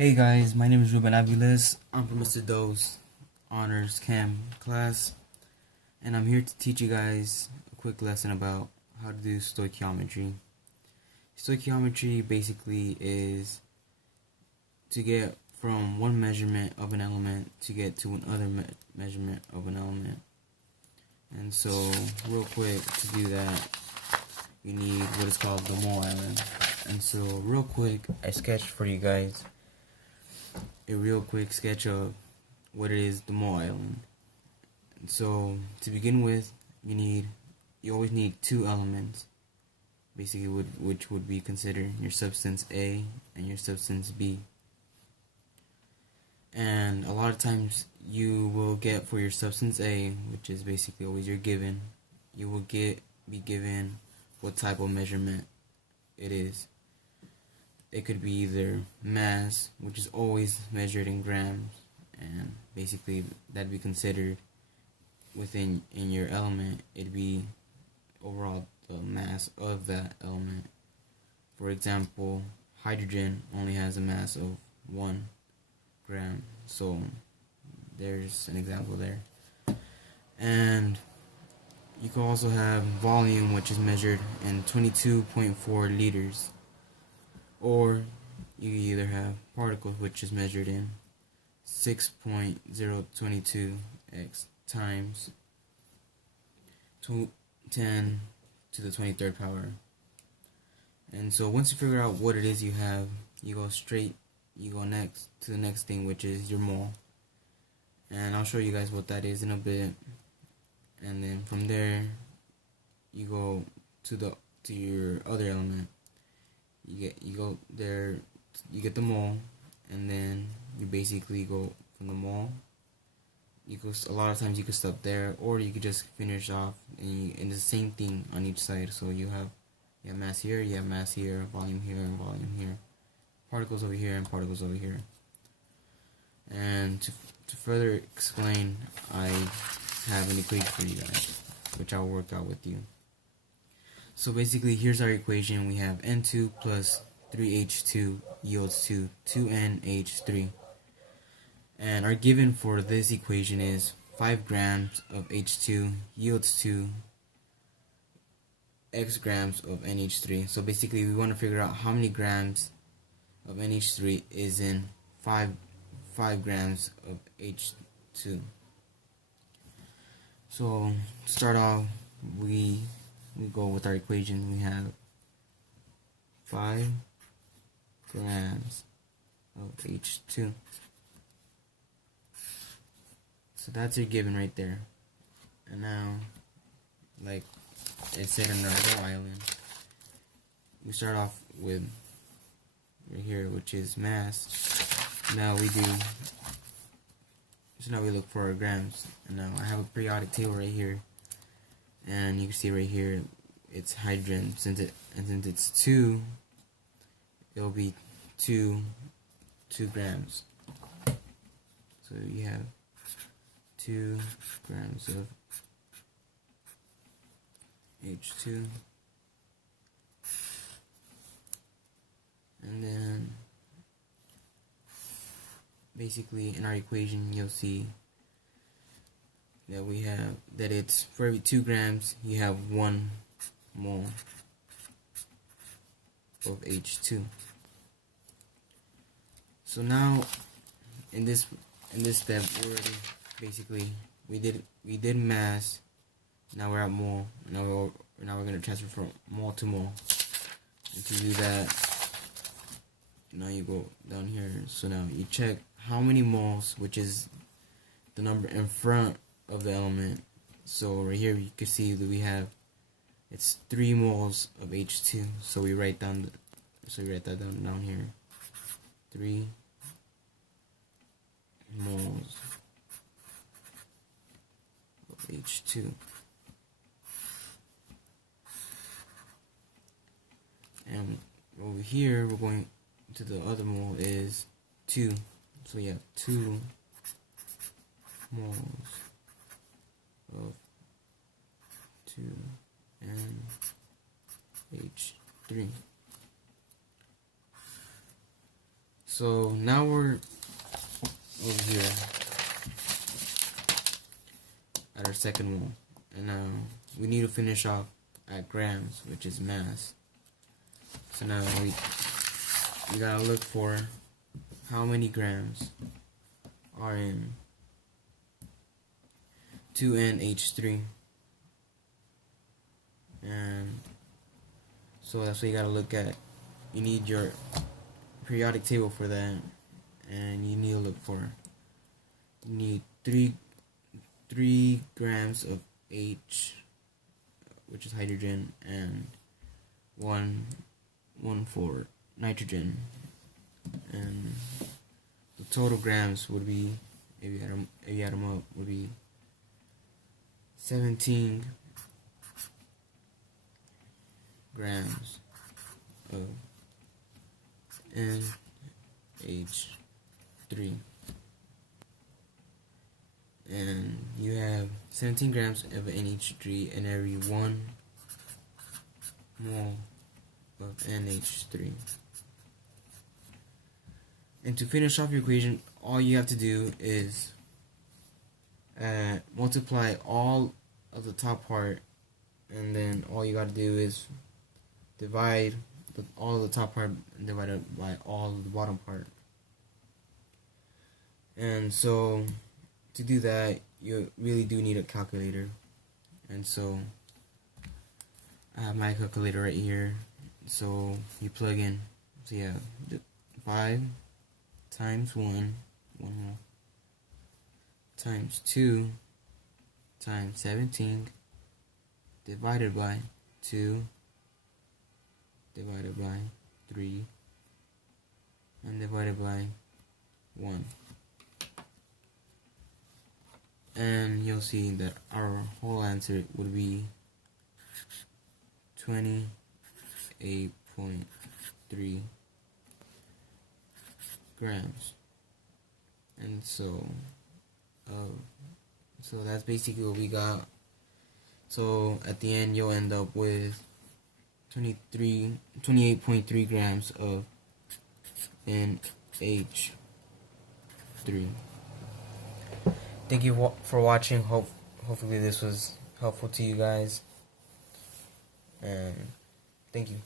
Hey guys, my name is Ruben Aviles. I'm from Mr. Doe's Honors Chem class, and I'm here to teach you guys a quick lesson about how to do stoichiometry. Stoichiometry basically is to get from one measurement of an element to get to another measurement of an element. And so, real quick, to do that, we need what is called the mole island. And so, real quick, I sketched for you guys a real quick sketch of what it is, the mole island. And so to begin with, you always need two elements, basically, which would be considered your substance A and your substance B. And a lot of times you will get for your substance A, which is basically always your given, you will be given what type of measurement it is. It could be either mass, which is always measured in grams, and basically that'd be considered in your element. It'd be overall the mass of that element. For example, hydrogen only has a mass of 1 gram, so there's an example there. And you can also have volume, which is measured in 22.4 liters. Or you either have particles, which is measured in 6.022 x times 10 to the 23rd power. And so once you figure out what it is you have, you go next to the next thing, which is your mole. And I'll show you guys what that is in a bit. And then from there, you go to your other element. You get the mole, and then you basically go from the mole. A lot of times you could stop there, or you could just finish off and the same thing on each side. So you have mass here, you have mass here, volume here, and volume here, particles over here, and particles over here. And to further explain, I have an equation for you guys, which I'll work out with you. So basically, here's our equation. We have N2 plus 3H2 yields to 2NH3. And our given for this equation is 5 grams of H2 yields to X grams of NH3. So basically, we want to figure out how many grams of NH3 is in 5 grams of H2. So to start off, we go with our equation. We have 5 grams of H2. So that's your given right there. And now, like it said in our mole island, we start off with right here, which is mass. Now we look for our grams. And now I have a periodic table right here. And you can see right here, it's hydrogen. Since it's 2, it'll be 2 grams. So you have 2 grams of H2. And then basically in our equation, you'll see that we have that it's for every 2 grams you have 1 mole of H2. So now in this step, we did mass. Now we're at mole. Now we're gonna transfer from mole to mole. And to do that, now you go down here. So now you check how many moles, which is the number in front of the element. So right here you can see that it's 3 moles of H2. So we write that down here. 3 moles of H2. And over here we're going to the other mole is 2. So we have 2 moles of 2NH3. So now we're over here at our second mole, and now we need to finish off at grams, which is mass. So now we gotta look for how many grams are in 2NH3, and so that's what you gotta look at. You need your periodic table for that, and you need to look for, you need 3 grams of H, which is hydrogen, and one for nitrogen, and the total grams would be, if you add them up, would be 17 grams of NH3, and you have 17 grams of NH3 in every 1 mole of NH3. And to finish off your equation, all you have to do is multiply all of the top part, and then all you got to do is divide all of the top part divided by all of the bottom part. And so to do that, you really do need a calculator. And so I have my calculator right here. So you plug in, so yeah, 5 times 1 mole, times 2 times 17 divided by 2 divided by 3 and divided by 1. And you'll see that our whole answer would be 28.3 grams. And so that's basically what we got. So at the end, you'll end up with 28.3 grams of NH3. Thank you for watching. Hopefully this was helpful to you guys, and thank you.